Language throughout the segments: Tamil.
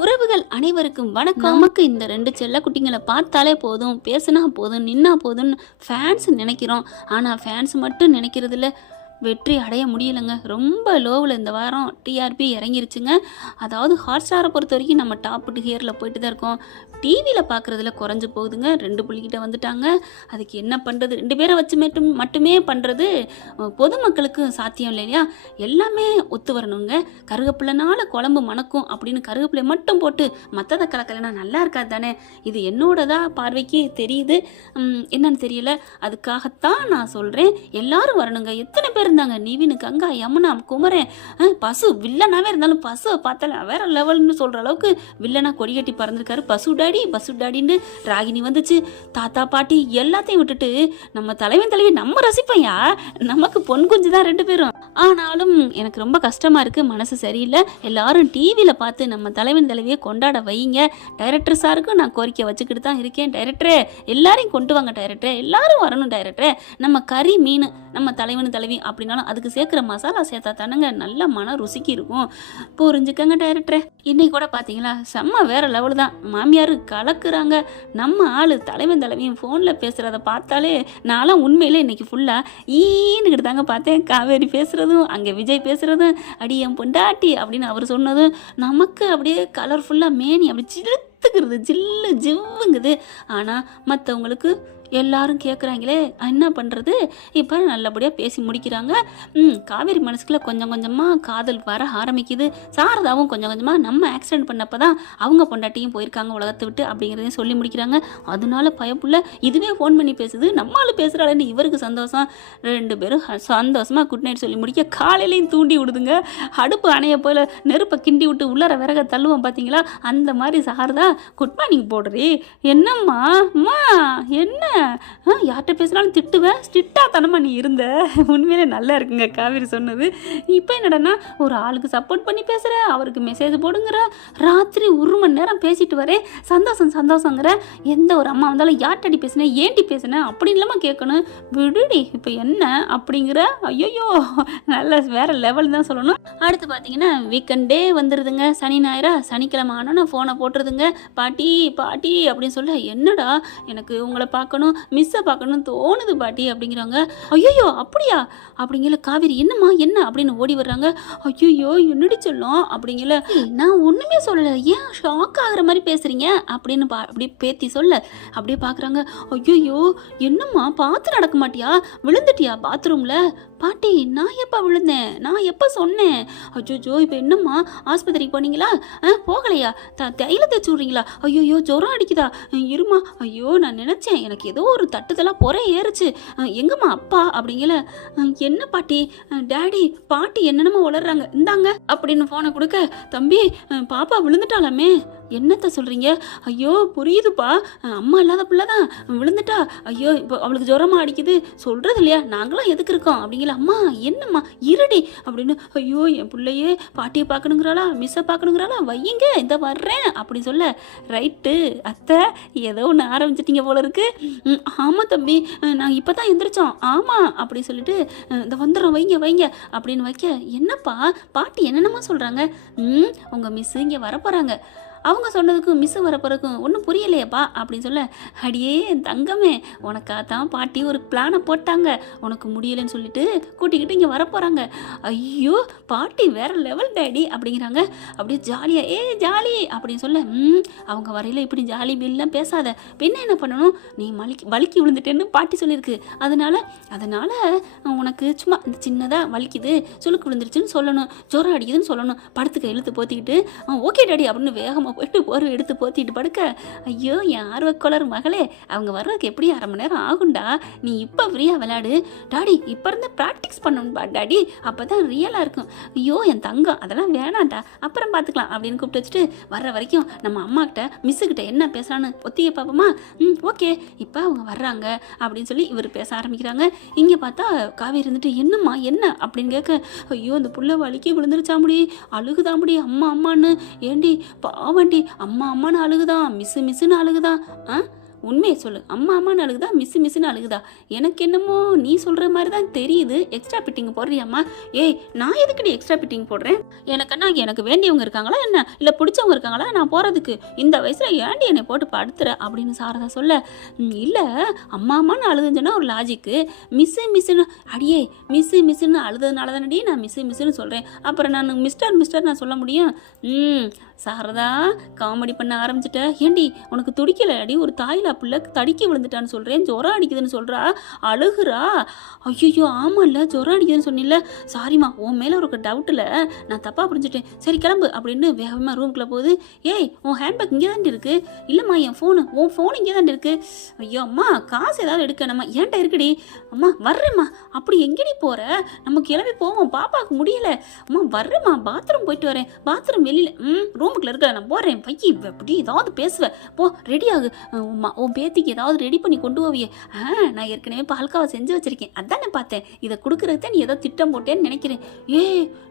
உறவுகள் அனைவருக்கும் வணக்கம். நமக்கு இந்த 2 செல்ல குட்டிங்களை பார்த்தாலே போதும், பேசினா போதும், நின்னா போதும்னு ஃபேன்ஸ் நினைக்கிறோம். ஆனால் ஃபேன்ஸ் மட்டும் நினைக்கிறதில்ல, வெற்றி அடைய முடியலைங்க. ரொம்ப லோவில் இந்த வாரம் டிஆர்பி இறங்கிருச்சுங்க. அதாவது ஹாட் ஸ்டாரை பொறுத்த வரைக்கும் நம்ம டாப் டியரில் போயிட்டு தான் இருக்கோம். டிவியில் பார்க்குறதுல குறைஞ்சி போகுதுங்க. 2 புள்ளிக்கிட்ட வந்துட்டாங்க. அதுக்கு என்ன பண்ணுறது? 2 பேரை வச்சு மட்டுமே பண்ணுறது பொதுமக்களுக்கு சாத்தியம் இல்லை இல்லையா? எல்லாமே ஒத்து வரணுங்க. கருவேப்பிலைனால குழம்பு மணக்கும் அப்படின்னு கருவேப்பிலை மட்டும் போட்டு மற்றதை கலக்கலைன்னா நல்லா இருக்காது தானே? இது என்னோடதா பார்வைக்கு தெரியுது, என்னன்னு தெரியல. அதுக்காகத்தான் நான் சொல்கிறேன், எல்லாரும் வரணுங்க. எத்தனை பேர் இருந்தாங்க? நிவின், கங்கா, யமுனா, குமரன், பசு. வில்லனாவே இருந்தாலும் பசுவை பார்த்தால வேற லெவல்னு சொல்ற அளவுக்கு வில்லனா கொடி கட்டி பறந்துருக்காரு. பசு டாடின்னு ராகினி வந்துச்சு. தாத்தா பாட்டி எல்லாத்தையும் விட்டுட்டு நம்ம தலைவி நம்ம ரசிப்பையா, நமக்கு பொன் குஞ்சு தான் 2 பேரும். ஆனாலும் எனக்கு ரொம்ப கஷ்டமா இருக்கு, மனசு சரியில்லை. எல்லாரும் டிவியில பார்த்து நம்ம தலைவியை கொண்டாட வைங்க. டைரக்டர் சாருக்கும் நான் கோரிக்கை வச்சுக்கிட்டு தான் இருக்கேன். டைரக்டரே எல்லாரையும் கொண்டு வாங்க, டைரக்டரே எல்லாரும் வரணும், டைரக்டரே. நம்ம கறி மீன் நம்ம தலைவி அப்படின்னாலும் அதுக்கு சேர்க்குற மசாலா சேர்த்தா தானுங்க நல்ல மன ருசிக்கு இருக்கும். புரிஞ்சுக்கங்க டைரக்டரே. இன்னைக்கு கூட பார்த்தீங்களா, செம்ம வேற லெவல் தான். மாமியார் கலக்குறாங்க. நம்ம ஆள் தலைவியும் ஃபோனில் பேசுகிறத பார்த்தாலே நான்லாம் உண்மையிலே இன்னைக்கு ஃபுல்லாக ஈன்னுக்கிட்டு தாங்க பார்த்தேன். காவேரி பேசுகிறதும், அங்கே விஜய் பேசுகிறதும், அடி என் பொண்டாட்டி அப்படின்னு அவர் சொன்னதும் நமக்கு அப்படியே கலர்ஃபுல்லாக மேனி அப்படி சிலுத்துக்கிறது, ஜில்லு ஜிவ்வுங்குது. ஆனால் மற்றவங்களுக்கு எல்லாரும் கேட்குறாங்களே, என்ன பண்ணுறது? இப்போ நல்லபடியாக பேசி முடிக்கிறாங்க. காவேரி மனசுக்குள்ள கொஞ்சம் கொஞ்சமாக காதல் வர ஆரம்பிக்குது. சாரதாவும் கொஞ்சம் கொஞ்சமாக நம்ம ஆக்சிடென்ட் பண்ணப்போ தான் அவங்க பொண்டாட்டியும் போயிருக்காங்க உலகத்தை விட்டு அப்படிங்கிறதையும் சொல்லி முடிக்கிறாங்க. அதனால பயப்புள்ள இதுவே ஃபோன் பண்ணி பேசுது, நம்மளால பேசுகிறாளேன்னு இவருக்கு சந்தோஷம். 2 பேரும் சந்தோஷமாக குட் நைட் சொல்லி முடிக்க காலையிலையும் தூண்டி விடுதுங்க. அடுப்பு அணைய போல நெருப்பை கிண்டி விட்டு உள்ளர விறக தள்ளுவோம் பார்த்தீங்களா, அந்த மாதிரி சாரதா குட் மார்னிங் போடுறீ. என்னம்மா அம்மா என்ன யார்கிட்ட பேசுனாலும் திட்டுவேன், ஸ்ட்ரிக்டா தனமா நீ இருந்த. உண்மையிலே நல்லா இருக்குங்க காவேரி சொன்னது. இப்போ என்னடனா ஒரு ஆளுக்கு சப்போர்ட் பண்ணி பேசுகிற, அவருக்கு மெசேஜ் போடுங்கிற, ராத்திரி 1 மணி நேரம் பேசிட்டு வரே சந்தோஷங்கிற. எந்த ஒரு அம்மா வந்தாலும் யார்ட்டடி பேசினேன், ஏன்டி பேசினேன் அப்படின்னு இல்லாமல் கேட்கணும். விடுடி இப்போ என்ன அப்படிங்கிற. ஐயோ நல்ல வேற லெவல் தான் சொல்லணும். அடுத்து பார்த்தீங்கன்னா வீக்கெண்டே வந்துடுதுங்க. சனி ஞாயிறா, சனிக்கிழமை ஆனால் ஃபோனை போட்டுருதுங்க. பாட்டி பாட்டி அப்படின்னு சொல்ல, என்னடா எனக்கு உங்களை பார்க்கணும், மிஸ்ஸை பார்க்கணும்னு தோணுது பாட்டி அப்படிங்கிறாங்க. ஐயோ அப்படியா அப்படிங்கல. காவேரி என்னம்மா என்ன அப்படின்னு ஓடி வர்றாங்க. ஐயோ என்னடி சொல்லும் அப்படிங்கல. நான் ஒன்றுமே சொல்லலை, ஏன் ஷாக் ஆகுற மாதிரி பேசுகிறீங்க அப்படின்னு அப்படியே பேத்தி சொல்ல அப்படியே பார்க்குறாங்க. ஐயோ என்னம்மா பார்த்து நடக்க மாட்டியா, விழுந்துட்டியா பாத்ரூமில்? பாட்டி நான் எப்போ விழுந்தேன், நான் எப்போ சொன்னேன்? அச்சோ இப்போ என்னம்மா ஆஸ்பத்திரிக்கு போனீங்களா? போகலையா? தைல தேய்ச்சி விட்றீங்களா? ஐயோ ஜுரம் அடிக்குதா? இருமா. ஐயோ நான் நினச்சேன் எனக்கு ஏதோ ஒரு தட்டுதெல்லாம் பொறை ஏறுச்சு. எங்கம்மா அப்பா அப்படிங்கல. என்ன பாட்டி, டேடி பாட்டி என்னென்னமோ உளறாங்க, இந்தாங்க அப்படின்னு ஃபோனை கொடுக்க, தம்பி பாப்பா விழுந்துட்டாலாமே. என்னத்த சொல்கிறீங்க? ஐயோ புரியுதுப்பா, அம்மா இல்லாத பிள்ளை தான் விழுந்துட்டா. ஐயோ இப்போ அவளுக்கு ஜுரமா அடிக்குது, சொல்கிறது இல்லையா, நாங்களாம் எதுக்கு இருக்கோம் அப்படிங்கல. அம்மா என்னம்மா இருடி அப்படின்னு. ஐயோ என் பிள்ளையே பாட்டியை பார்க்கணுங்கிறாளா, மிஸ்ஸை பார்க்கணுங்கிறாளா, வையுங்க இந்த வர்றேன் அப்படின்னு சொல்ல. ரைட்டு அத்தை ஏதோ ஒன்று ஆரம்பிச்சிட்டிங்க போல இருக்கு. ஆமாம் தம்பி நாங்கள் இப்போ தான் எந்திரிச்சோம். ஆமாம் அப்படின்னு சொல்லிட்டு இந்த வந்துடுறோம், வைங்க அப்படின்னு வைக்க. என்னப்பா பாட்டி என்னென்னமோ சொல்கிறாங்க. உங்கள் மிஸ்ஸு இங்கே வரப்போகிறாங்க, அவங்க சொன்னதுக்கும் மிஸ்ஸு வரப்போறதுக்கும் ஒன்றும் புரியலையப்பா அப்படின்னு சொல்ல. அடியே தங்கமே, உனக்காக தான் பாட்டி ஒரு பிளானை போட்டாங்க, உனக்கு முடியலைன்னு சொல்லிட்டு கூட்டிக்கிட்டு இங்கே வரப்போகிறாங்க. ஐயோ பாட்டி வேற லெவல் டேடி அப்படிங்கிறாங்க. அப்படியே ஜாலியாக ஜாலி அப்படின்னு சொல்ல. அவங்க வரையில் இப்படி ஜாலி பில்லாம் பேசாத, பின்ன என்ன பண்ணணும், நீ வலிக்கி விழுந்துட்டேன்னு பாட்டி சொல்லியிருக்கு. அதனால் உனக்கு சும்மா இந்த சின்னதாக வலிக்குது, சுளுக்கு விழுந்துருச்சுன்னு சொல்லணும், ஜுரம் அடிக்குதுன்னு சொல்லணும், படுத்துக்க இழுத்து போத்திக்கிட்டு ஓகே டேடி அப்படின்னு வேகமாக போயிட்டு போர்வை எடுத்து போத்திட்டு படுக்க. ஐயோ என் ஆர்வக்கோளர் மகளே, அவங்க வர்றதுக்கு எப்படி 1/2 மணி நேரம் ஆகும்டா, நீ இப்போ ஃப்ரீயாக விளையாடு டாடி, இப்போ இருந்து ப்ராக்டிஸ் பண்ணணும்பா டாடி, அப்போ தான் ரியலாக இருக்கும். ஐயோ என் தங்கம் அதெல்லாம் வேணாண்டா, அப்புறம் பார்த்துக்கலாம் அப்படின்னு கூப்பிட்டு வச்சுட்டு வர்ற வரைக்கும் நம்ம அம்மாக்கிட்ட மிஸ்ஸுக்கிட்ட என்ன பேசலான்னு ஒத்திகை பார்ப்போமா? ஓகே இப்போ அவங்க வர்றாங்க அப்படின்னு சொல்லி இவர் பேச ஆரம்பிக்கிறாங்க. இங்கே பார்த்தா காவேரி இருந்துட்டு என்னம்மா என்ன அப்படின்னு கேட்க. ஐயோ இந்த புள்ள வலிக்கு விழுந்துருச்சாமுடி, அழுகுதாமுடி அம்மான்னு. ஏண்டி பாவண்டி அம்மான்னு அழுகுதான், மிஸ்ஸுன்னு அழுகுதான். உண்மையை சொல்லு, அம்மா அம்மான்னு அழுகுதா மிஸ்ஸுன்னு அழுகுதா? எனக்கு என்னமோ நீ சொல்கிற மாதிரி தான் தெரியுது. எக்ஸ்ட்ரா ஃபிட்டிங் போடுறியாம்மா? ஏய், நான் எதுக்குடி எக்ஸ்ட்ரா ஃபிட்டிங் போடுறேன்? எனக்கு வேண்டியவங்க இருக்காங்களா என்ன, இல்லை பிடிச்சவங்க இருக்காங்களா நான் போகிறதுக்கு? இந்த வயசில் ஏண்டி என்னை போட்டு படுத்துற அப்படின்னு சாரதா சொல்ல, இல்லை அம்மா அம்மான்னு அழுதுன்னு ஒரு லாஜிக்கு, மிஸ்ஸுன்னு அடியே மிஸ்ஸுன்னு அழுதுனால தானடி நான் மிஸ்ஸுன்னு சொல்கிறேன். அப்புறம் நான் மிஸ்டர் நான் சொல்ல முடியும்? சாரதா காமெடி பண்ண ஆரம்பிச்சிட்ட. ஏண்டி உனக்கு துடிக்கல அடி? ஒரு தாயிலா பிள்ளை தடிக்க விழுந்துட்டான்னு சொல்கிறேன், ஜுரம் அடிக்குதுன்னு சொல்கிறா, அழுகுறா. ஐயோ ஆமாம்ல ஜுரம் அடிக்குதுன்னு சொன்னில்ல, சாரிம்மா உன் மேலே ஒரு டவுட்டில் நான் தப்பாக புரிஞ்சுட்டேன், சரி கிளம்பு அப்படின்னு வேகமாக ரூம்குள்ளே போகுது. ஏய் உன் ஹேண்ட்பேக் இங்கே தாண்டி இருக்குது. இல்லைம்மா உன் ஃபோன் இங்கே தாண்டி இருக்குது. ஐயோ அம்மா காசு ஏதாவது எடுக்கணும்மா, ஏன்டா இருக்குடி? அம்மா வர்றேம்மா. அப்படி எங்கடி போகிற? நம்ம கிளம்பி போவோம், பாப்பாவுக்கு முடியல. அம்மா வர்றேம்மா, பாத்ரூம் போயிட்டு வரேன். பாத்ரூம் வெளியில் ரூமுக்குள்ள இருக்க, நான் போடுறேன். பைக்கி அப்படி ஏதாவது பேசுவேன், போ ரெடி ஆகு. உன் பேத்திக்கு ஏதாவது ரெடி பண்ணி கொண்டு போவியே. நான் ஏற்கனவே பால்காவை செஞ்சு வச்சிருக்கேன், அதானே பார்த்தேன். இதை கொடுக்குறதுக்கு நீ ஏதோ திட்டம் போட்டேன்னு நினைக்கிறேன்.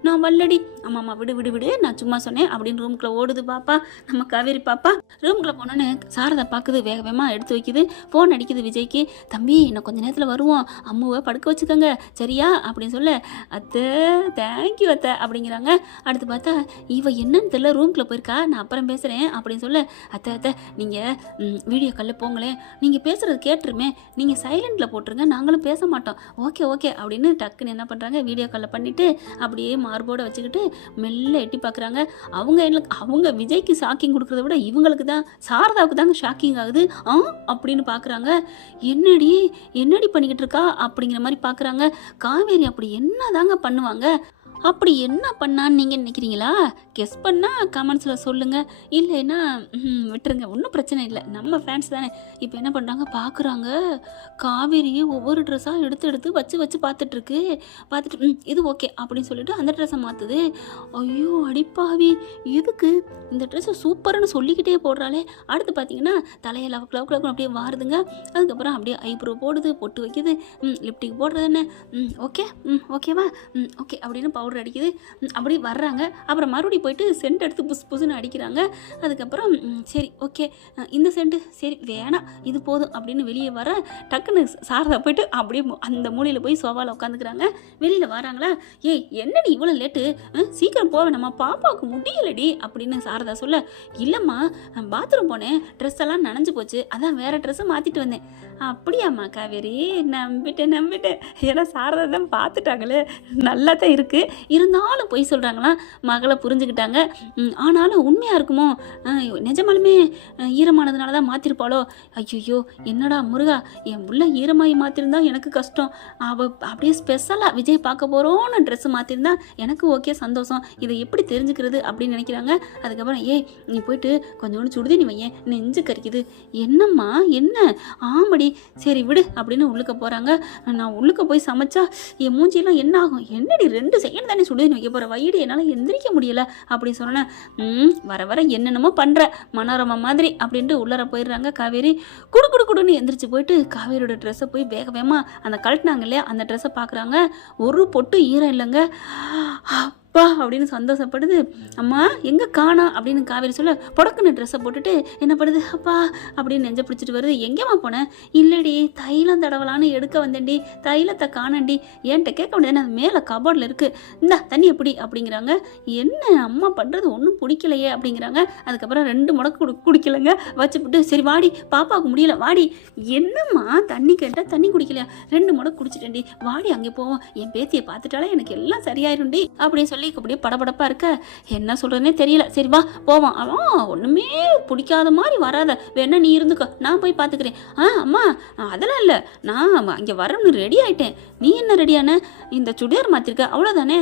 நான் வல்லடி. ஆமாம்மா விடு நான் சும்மா சொன்னேன் அப்படின்னு ரூமுக்குள்ள ஓடுது பாப்பா, நம்ம காவேரி பாப்பா. ரூமுக்குள்ள போனோன்னு சாரதா பார்க்குது, வேகமாக எடுத்து வைக்குது. ஃபோன் அடிக்குது விஜய்க்கு. தம்பி இன்னும் கொஞ்சம் நேரத்தில் வருவோம், அம்முவை படுக்க வச்சுக்கோங்க சரியா அப்படின்னு சொல்ல, அத்தை தேங்க்யூ அத்தை அப்படிங்கிறாங்க. அடுத்து பார்த்தா இவ என்னன்னு தெரியல, ரூம்குள்ளே போயிருக்கா, நான் அப்புறம் பேசுகிறேன் அப்படின்னு சொல்ல, அத்தை நீங்கள் வீடியோ காலில் போங்களேன், நீங்கள் பேசுகிறது கேட்டுருமே, நீங்கள் சைலண்டில் போட்டுருங்க, நாங்களும் பேச மாட்டோம். ஓகே அப்படின்னு டக்குன்னு என்ன பண்ணுறாங்க, வீடியோ காலில் பண்ணிவிட்டு அப்படியே மார்போட வச்சுக்கிட்டு மெல்ல எட்டி பார்க்குறாங்க. அவங்க விஜய்க்கு ஷாக்கிங் கொடுக்குறத விட இவங்களுக்கு தான், சாரதாவுக்கு தாங்க ஷாக்கிங் ஆகுது. அப்படின்னு பார்க்குறாங்க. என்னடி பண்ணிக்கிட்டு இருக்கா அப்படிங்கிற மாதிரி பார்க்குறாங்க. காவேரி அப்படி என்ன தாங்க பண்ணுவாங்க? அப்படி என்ன பண்ணான்னு நீங்கள் நினைக்கிறீங்களா? கெஸ் பண்ணால் கமெண்ட்ஸில் சொல்லுங்கள், இல்லைன்னா விட்டுருங்க, ஒன்றும் பிரச்சனை இல்லை, நம்ம ஃபேன்ஸ் தானே. இப்போ என்ன பண்ணுறாங்க, பார்க்குறாங்க காவேரியை ஒவ்வொரு ட்ரெஸ்ஸாக எடுத்து வச்சு பார்த்துட்டு இது ஓகே அப்படின்னு சொல்லிட்டு அந்த ட்ரெஸ்ஸை மாற்றுது. ஐயோ அடிப்பாவி, இதுக்கு இந்த ட்ரெஸ்ஸை சூப்பர்னு சொல்லிக்கிட்டே போடுறாளே. அடுத்து பார்த்தீங்கன்னா தலையை லவக்கு அப்படியே வாருதுங்க. அதுக்கப்புறம் அப்படியே ஐப்ரோ போடுது, பொட்டு வைக்குது, லிப்டிக் போடுறது என்ன, ஓகேவா ஓகே அப்படின்னு பவுடர் அடிக்குது. அப்படி வர்றாங்க. அப்புறம் மறுபடியும் போயிட்டு சென்ட் எடுத்து புசுன்னு அடிக்கிறாங்க. அதுக்கப்புறம் சரி ஓகே இந்த சென்ட்டு சரி வேணாம் இது போதும் அப்படின்னு வெளியே வர, டக்குன்னு சாரதா போயிட்டு அப்படியே அந்த மூலையில் போய் சோஃபாவில் உட்காந்துக்கிறாங்க. வெளியில் வராங்களா, ஏய் என்னடி இவ்வளோ லேட்டு, சீக்கிரம் போவேன், நம்ம பாப்பாவுக்கு முடியலடி அப்படின்னு சாரதா சொல்ல, இல்லைம்மா பாத்ரூம் போனேன், ட்ரெஸ் எல்லாம் நனைஞ்சு போச்சு, அதான் வேறு ட்ரெஸ்ஸை மாற்றிட்டு வந்தேன். அப்படியாம்மா காவேரி, நம்பிட்டேன். ஏன்னா சாரதா தான் பார்த்துட்டாங்களே, நல்லா தான் இருக்குது, இருந்தாலும் பொய் சொல்கிறாங்களாம். மகளை புரிஞ்சுக்கிட்டாங்க. ஆனாலும் உண்மையாக இருக்குமோ, நிஜமாலுமே ஈரமானதுனால தான் மாற்றிருப்பாளோ? ஐயோ என்னடா முருகா, என் புள்ள ஈரமாகி மாற்றிருந்தா எனக்கு கஷ்டம், அவள் அப்படியே ஸ்பெஷலாக விஜய் பார்க்க போகிறோன்னு ட்ரெஸ்ஸு மாற்றிருந்தா எனக்கு ஓகே சந்தோஷம், இதை எப்படி தெரிஞ்சுக்கிறது அப்படின்னு நினைக்கிறாங்க. அதுக்கப்புறம் நீ போயிட்டு கொஞ்சோண்டு சுடுதண்ணி வையேன், நெஞ்சு கறிக்குது. என்னம்மா என்ன? ஆமாடி சரி விடு அப்படின்னு உள்ளுக்க போகிறாங்க. நான் உள்ளுக்க போய் சமைச்சா என் மூஞ்சியெல்லாம் என்ன ஆகும்? என்னடி 2 செகண்ட் தானே சுடுதண்ணி வைக்க போகிற, வைடு, என்னால் எந்திரிக்க முடியல அப்படின்னு சொன்னேன். வர என்னென்னமோ பண்ணுற மனோரமா மாதிரி அப்படின்ட்டு உள்ளர போயிடுறாங்க. காவேரி குடுன்னு எந்திரிச்சு போயிட்டு காவேரியோட ட்ரெஸ்ஸை போய் வேகமாக அந்த கழட்டினாங்க இல்லையா அந்த ட்ரெஸ்ஸை பார்க்குறாங்க. ஒரு பொட்டு ஈரம் இல்லைங்க. அப்பா அப்படின்னு சந்தோஷப்படுது. அம்மா எங்கே காணோம் அப்படின்னு காவேரி சொல்ல, புடக்குன்னு ட்ரெஸ்ஸை போட்டுட்டு என்ன பண்ணுது, அப்பா அப்படின்னு நெஞ்ச பிடிச்சிட்டு வருது. எங்கேம்மா போனேன்? இல்லடி தைலம் தடவலான்னு எடுக்க வந்தேன்டி, தைலத்தை காணண்டி, ஏன்ட்ட கேட்க முடியாது, அது மேலே கபோர்டில் இருக்குது, இந்தா தண்ணி எப்படி அப்படிங்கிறாங்க. என்ன அம்மா பண்ணுறது ஒன்றும் பிடிக்கலையே அப்படிங்கிறாங்க. அதுக்கப்புறம் 2 முடக்கு குடிக்கலைங்க. வச்சுப்பிட்டு சரி வாடி பாப்பாவுக்கு முடியல வாடி. என்னம்மா தண்ணி கேட்டால் தண்ணி குடிக்கலையா? 2 முடக்கு குடிச்சிட்டேன்டி, வாடி அங்கே போவோம், என் பேத்தியை பார்த்துட்டாலே எனக்கு எல்லாம் சரியாயிரும்டி அப்படின்னு சொல்லி அப்படியே படபடப்பாக இருக்க, என்ன சொல்கிறதுனே தெரியல. சரி வா போவோம். ஒன்றுமே பிடிக்காத மாதிரி வராத, வேணா நீ இருந்துக்க, நான் போய் பார்த்துக்கிறேன். அம்மா அதெல்லாம் இல்லை, நான் அங்கே வரணும்னு ரெடி ஆகிட்டேன், நீ என்ன ரெடியான? இந்த சுடிதார் மாற்றிருக்க அவ்வளோதானே?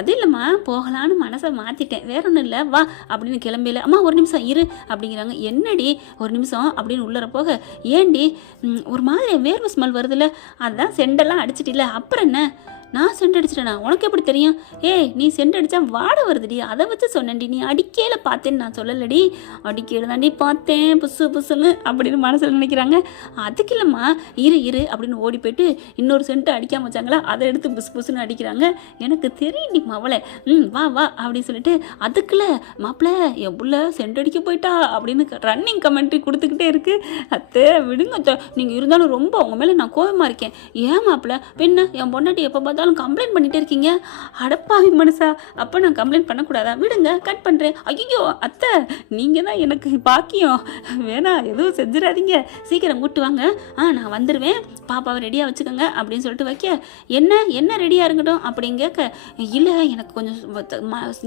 அது இல்லைம்மா போகலான்னு மனசை மாற்றிட்டேன், வேற ஒன்றும் இல்லை வா அப்படின்னு கிளம்பியில. அம்மா ஒரு நிமிஷம் இரு அப்படிங்கிறாங்க. என்னடி ஒரு நிமிஷம் அப்படின்னு உள்ளர போக, ஏண்டி ஒரு மாதிரி வேர்வை ஸ்மெல் வருதுல்ல, அதுதான் செண்டெல்லாம் அடிச்சிட்டில்ல, அப்புறம் என்ன? நான் சென்ட் அடிச்சிட்டேனா? உனக்கு எப்படி தெரியும்? ஏய் நீ சென்ட் அடித்தா வாட வருதுடி, அதை வச்சு சொன்னேன்டி, நீ அடிக்கையில் பார்த்தேன்னு நான் சொல்லலடி, அடிக்கையில் தாண்டி பார்த்தேன் புசு புசுன்னு அப்படின்னு மனசில் நினைக்கிறாங்க. அதுக்கு இல்லைம்மா, இரு அப்படின்னு ஓடி போயிட்டு இன்னொரு சென்ட்டு அடிக்காமல் வச்சாங்களா, அதை எடுத்து புசு புசுன்னு அடிக்கிறாங்க. எனக்கு தெரியும் நீ மவளை, வா அப்படின்னு சொல்லிட்டு, அதுக்குள்ள மாப்பிள்ளை என் புள்ள சென்ட் அடிக்க போயிட்டா அப்படின்னு ரன்னிங் கமெண்ட்ரி கொடுத்துக்கிட்டே இருக்கு. அத்தை விடுங்க அத்தை, நீங்கள் இருந்தாலும் ரொம்ப உங்கள் மேலே நான் கோபமாக இருக்கேன். ஏன் மாப்பிள்ளை, பின்ன என் பொண்டாட்டி எப்போ பார்த்தாலும் கம்ப்ளைண்ட் பண்ணிகிட்டே இருக்கீங்க. அடப்பாவி மனுஷா, அப்போ நான் கம்ப்ளைண்ட் பண்ணக்கூடாதா? விடுங்க, கட் பண்ணுறேன். ஐயோ அத்தை, நீங்கள் தான் எனக்கு பாக்கியம், வேணா எதுவும் செஞ்சிடாதீங்க, சீக்கிரம் கூட்டு வாங்க, நான் வந்துடுவேன், பாப்பாவை ரெடியாக வச்சுக்கோங்க அப்படின்னு சொல்லிட்டு வைக்க, என்ன ரெடியாக இருக்கட்டும் அப்படின்னு கேட்க, இல்லை எனக்கு கொஞ்சம்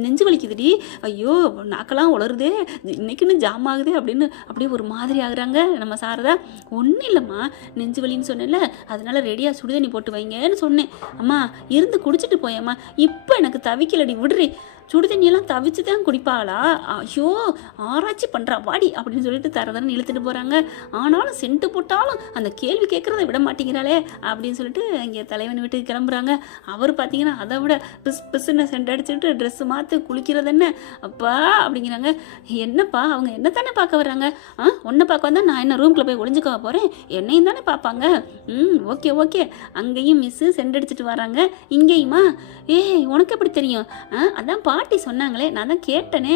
நெஞ்சு வலிக்குதுடி, ஐயோ நாக்கெல்லாம் உளருதே, இன்னைக்குன்னு ஜாம் ஆகுது அப்படின்னு அப்படியே ஒரு மாதிரி ஆகுறாங்க நம்ம சாரதா. ஒன்றும் இல்லைம்மா, நெஞ்சு வலின்னு சொன்னேன்ல, அதனால ரெடியாக சுடுதண்ணி போட்டு வைங்கன்னு சொன்னேன். அம்மா இருந்து குடிச்சிட்டு போயம்மா, இப்போ எனக்கு தவிக்கலடி, விடுறி, சுடுதண்ணியெல்லாம் தவிச்சு தான் குடிப்பாளா? ஐயோ ஆராய்ச்சி பண்ணுறா வாடி அப்படின்னு சொல்லிட்டு தரதரன்னு இழுத்துட்டு போகிறாங்க. ஆனாலும் சென்ட்டு போட்டாலும் அந்த கேள்வி கேட்குறத விட மாட்டேங்கிறாளே அப்படின்னு சொல்லிட்டு இங்கே தலைவன் வீட்டுக்கு கிளம்புறாங்க. அவர் பார்த்தீங்கன்னா அதை விட பிசுன்னு சென்ட் அடிச்சுட்டு ட்ரெஸ்ஸு மாற்று குளிக்கிறது என்ன அப்பா அப்படிங்கிறாங்க. என்னப்பா அவங்க என்ன தானே பார்க்க வர்றாங்க? ஒன்றை பார்க்க வந்தால் நான் என்ன ரூம்குள்ளே போய் ஒளிஞ்சுக்க போகிறேன்? என்னையும் தானே பார்ப்பாங்க. ஓகே அங்கேயும் மிஸ்ஸு சென்ட் அடிச்சுட்டு வராங்க, இங்கேயுமா? ஏய் உனக்கு எப்படி தெரியும்? அதான் பாட்டி சொன்னாங்களே, நான் தான் கேட்டனே.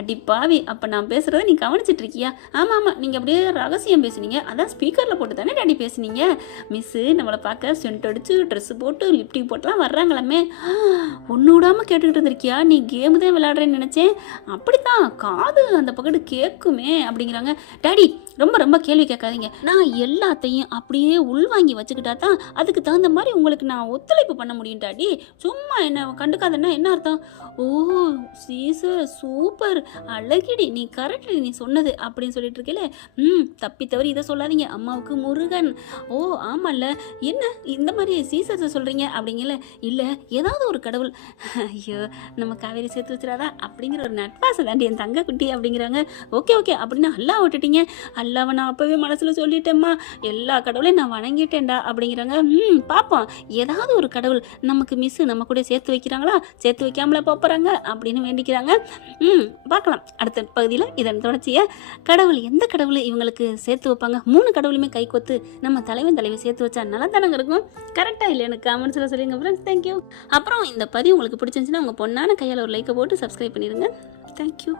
அடி பாவி, அப்போ நான் பேசுகிறத நீ கவனிச்சிட்டு இருக்கியா? ஆமாம் நீங்கள் அப்படியே ரகசியம் பேசுனீங்க, அதான் ஸ்பீக்கரில் போட்டு தானே டாடி பேசுனீங்க. மிஸ்ஸு நம்மளை பார்க்க சென்ட் அடிச்சு ட்ரெஸ்ஸு போட்டு லிப்டிக் போட்டுலாம் வர்றாங்களாமே, ஒன்று விடாமல் கேட்டுக்கிட்டு இருந்திருக்கியா? நீ கேமு தான் விளையாடுறேன்னு நினச்சேன். அப்படித்தான், காது அந்த பக்கத்து கேட்குமே அப்படிங்கிறாங்க. டாடி ரொம்ப கேள்வி கேட்காதீங்க, நான் எல்லாத்தையும் அப்படியே உள்வாங்கி வச்சுக்கிட்டா தான் அதுக்கு தகுந்த மாதிரி உங்களுக்கு நான் ஒத்துழைப்பு பண்ண முடியும் டாடி. சும்மா என்ன கண்டுக்காதன்னா என்ன அர்த்தம்? ஓ சீசர் சூப்பர், அழகிடி, நீ கரெக்டு நீ சொன்னது அப்படின்னு சொல்லிட்டு இருக்கல. தப்பி தவறி இதை சொல்லாதீங்க, அம்மாவுக்கு முருகன். ஓ ஆமாம்ல, என்ன இந்த மாதிரி சீசர்ஸை சொல்கிறீங்க அப்படிங்கல? இல்லை ஏதாவது ஒரு கடவுள், ஐயோ நம்ம காவேரி சேர்த்து வச்சிடாதா அப்படிங்கிற ஒரு நட்பாசை தாண்டி என் தங்க குட்டி அப்படிங்கிறாங்க. ஓகே அப்படின்னு அல்லா விட்டுட்டீங்க. அல்லாவை நான் அப்போவே மனசில் சொல்லிட்டேம்மா, எல்லா கடவுளையும் நான் வணங்கிட்டேன்டா அப்படிங்கிறாங்க. பார்ப்போம், ஏதாவது ஒரு கடவுள் நமக்கு மிஸ்ஸு நம்ம கூட சேர்த்து வைக்கிறாங்களா, சேர்த்து வைக்காமல போகிறாங்க அப்படின்னு வேண்டிக்கிறாங்க. பார்க்கலாம் அடுத்த பகுதியில் இதன் தொடர்ச்சியை. கடவுள் எந்த கடவுள் இவங்களுக்கு சேர்த்து வைப்பாங்க? 3 கடவுளுமே கை கொத்து நம்ம தலைவி சேர்த்து வச்சா நல்லா தானங்க இருக்கும். கரெக்டாக இல்லை எனக்கு கமெண்ட்ஸில் சொல்லுங்க ஃப்ரெண்ட்ஸ். தேங்க்யூ. அப்புறம் இந்த பதிவு உங்களுக்கு பிடிச்சிருந்துச்சுன்னா உங்கள் பொண்ணான கையால் ஒரு லைக்கை போட்டு சப்ஸ்கிரைப் பண்ணிடுங்க. தேங்க்யூ.